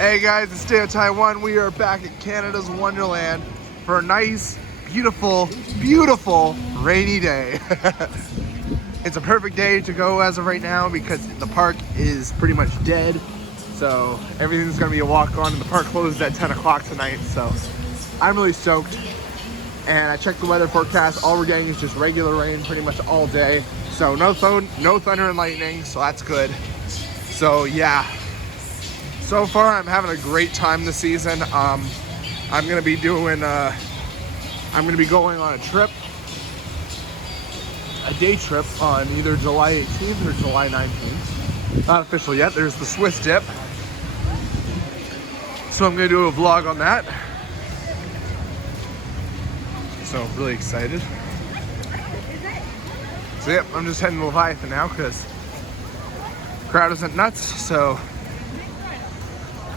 Hey guys, it's Day of Taiwan. We are back at Canada's Wonderland for a nice, beautiful, beautiful rainy day. It's a perfect day to go as of right now because the park is pretty much dead. So everything's gonna be a walk on, and the park closes at 10 o'clock tonight. So I'm really stoked. And I checked the weather forecast. All we're getting is just regular rain pretty much all day. So no thunder and lightning, so that's good. So yeah. So far, I'm having a great time this season. I'm gonna be going on a trip, a day trip on either July 18th or July 19th. Not official yet. There's the Swiss dip. So I'm gonna do a vlog on that. So really excited. So yep, I'm just heading to Leviathan now because the crowd isn't nuts. So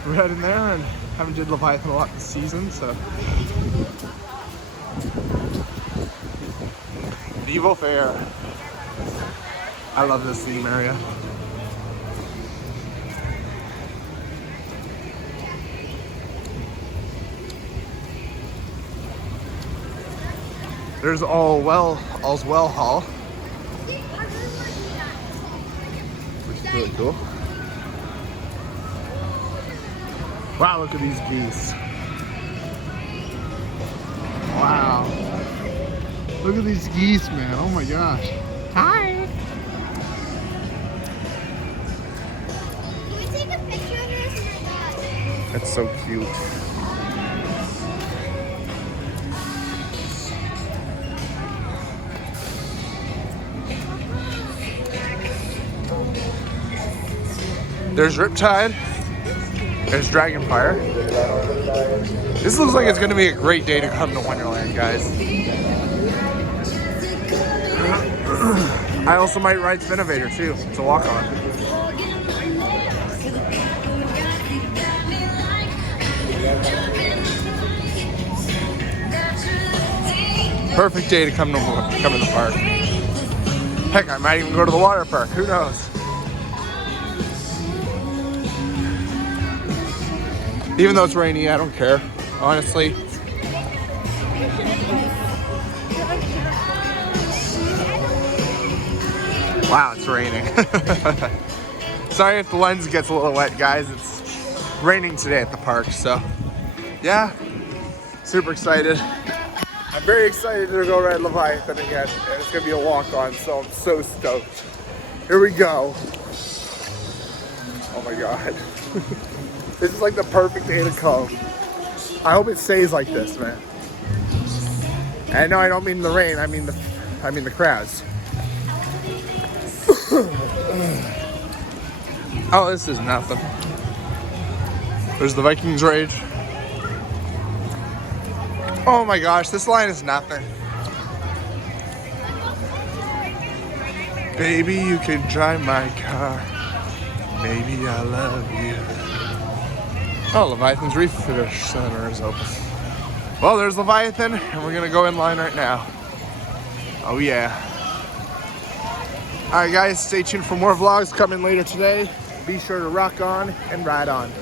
we're heading there, and haven't did Leviathan a lot this season, so. Medieval Fair. I love this theme area. There's All's Well Hall, which is really cool. Wow, look at these geese. Wow. Look at these geese, man. Oh my gosh. Hi. Can we take a picture of this? That's so cute. There's Riptide. There's Dragonfire. This looks like it's going to be a great day to come to Wonderland, guys. I also might ride Spinnovator too. It's a walk-on. Perfect day to come to the park. Heck, I might even go to the water park. Who knows? Even though it's rainy, I don't care, honestly. Wow, it's raining. Sorry if the lens gets a little wet, guys. It's raining today at the park, so yeah, super excited. I'm very excited to go ride Leviathan again, and it's gonna be a walk-on, so I'm so stoked. Here we go. Oh my God. This is like the perfect day to come. I hope it stays like this, man. And no, I don't mean the rain. I mean the crowds. Oh, this is nothing. There's the Vikings Rage. Oh my gosh, this line is nothing. Baby, you can drive my car. Baby, I love you. Oh, Leviathan's Reef Center is open. Well, there's Leviathan, and we're gonna go in line right now. Oh yeah. All right, guys, stay tuned for more vlogs coming later today. Be sure to rock on and ride on.